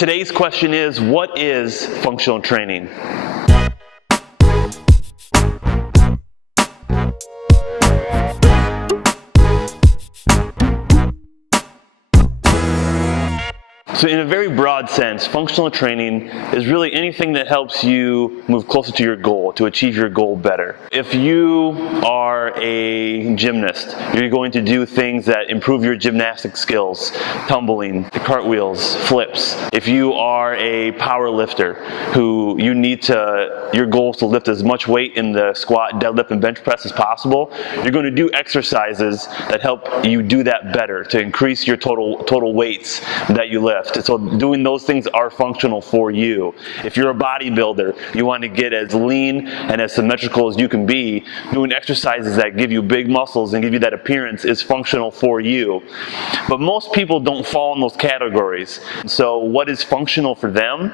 Today's question is, what is functional training? So in a very broad sense, functional training is really anything that helps you move closer to your goal, to achieve your goal better. If you are a gymnast, you're going to do things that improve your gymnastic skills, tumbling, cartwheels, flips. If you are a power lifter who your goal is to lift as much weight in the squat, deadlift, and bench press as possible, you're going to do exercises that help you do that better, to increase your total weights that you lift. So doing those things are functional for you. If you're a bodybuilder, you want to get as lean and as symmetrical as you can be, doing exercises that give you big muscles and give you that appearance is functional for you. But most people don't fall in those categories. So what is functional for them?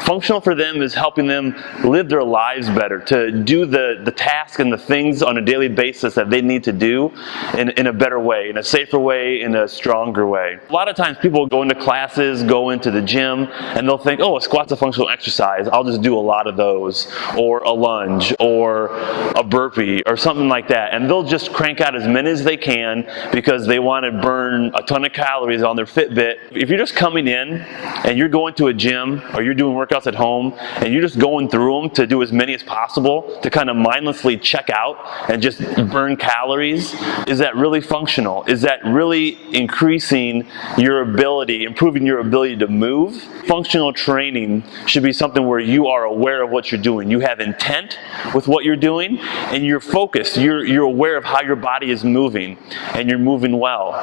Functional for them is helping them live their lives better, to do the task and the things on a daily basis that they need to do in a better way, in a safer way, in a stronger way. A lot of times people go into classes, go into the gym, and they'll think, oh, a squat's a functional exercise, I'll just do a lot of those, or a lunge, or a burpee, or something like that. And they'll just crank out as many as they can because they want to burn a ton of calories on their Fitbit. If you're just coming in and you're going to a gym, or you're doing workouts at home, and you're just going through them to do as many as possible, to kind of mindlessly check out and just burn calories, is that really functional? Is that really increasing your ability, improving your ability to move? Functional training should be something where you are aware of what you're doing. You have intent with what you're doing, and you're focused. You're aware of how your body is moving, and you're moving well.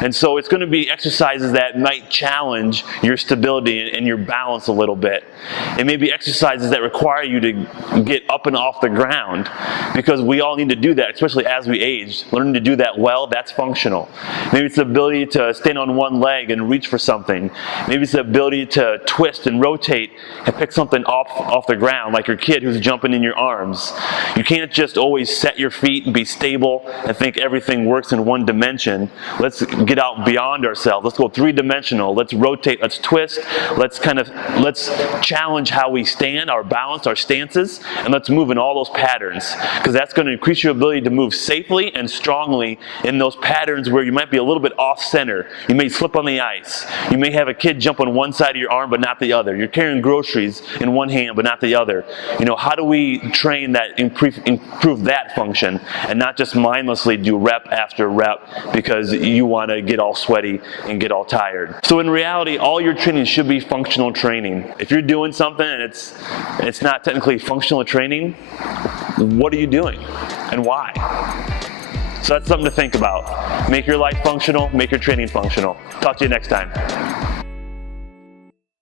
And so it's going to be exercises that might challenge your stability and your balance a little bit. It may be exercises that require you to get up and off the ground, because we all need to do that, especially as we age. Learning to do that well, that's functional. Maybe it's the ability to stand on one leg and reach for something. Maybe it's the ability to twist and rotate and pick something off the ground, like your kid who's jumping in your arms. You can't just always set your feet and be stable and think everything works in one dimension. Let's get out beyond ourselves. Let's go three-dimensional. Let's rotate. Let's twist. Let's challenge how we stand, our balance, our stances, and let's move in all those patterns, because that's going to increase your ability to move safely and strongly in those patterns where you might be a little bit off center. You may slip on the ice. You may have a kid jump on one side of your arm but not the other. You're carrying groceries in one hand but not the other. How do we train that, improve that function, and not just mindlessly do rep after rep because you want to get all sweaty and get all tired? So in reality, all your training should be functional training. If you're doing something and it's not technically functional training, what are you doing and why? So that's something to think about. Make your life functional, make your training functional. Talk to you next time.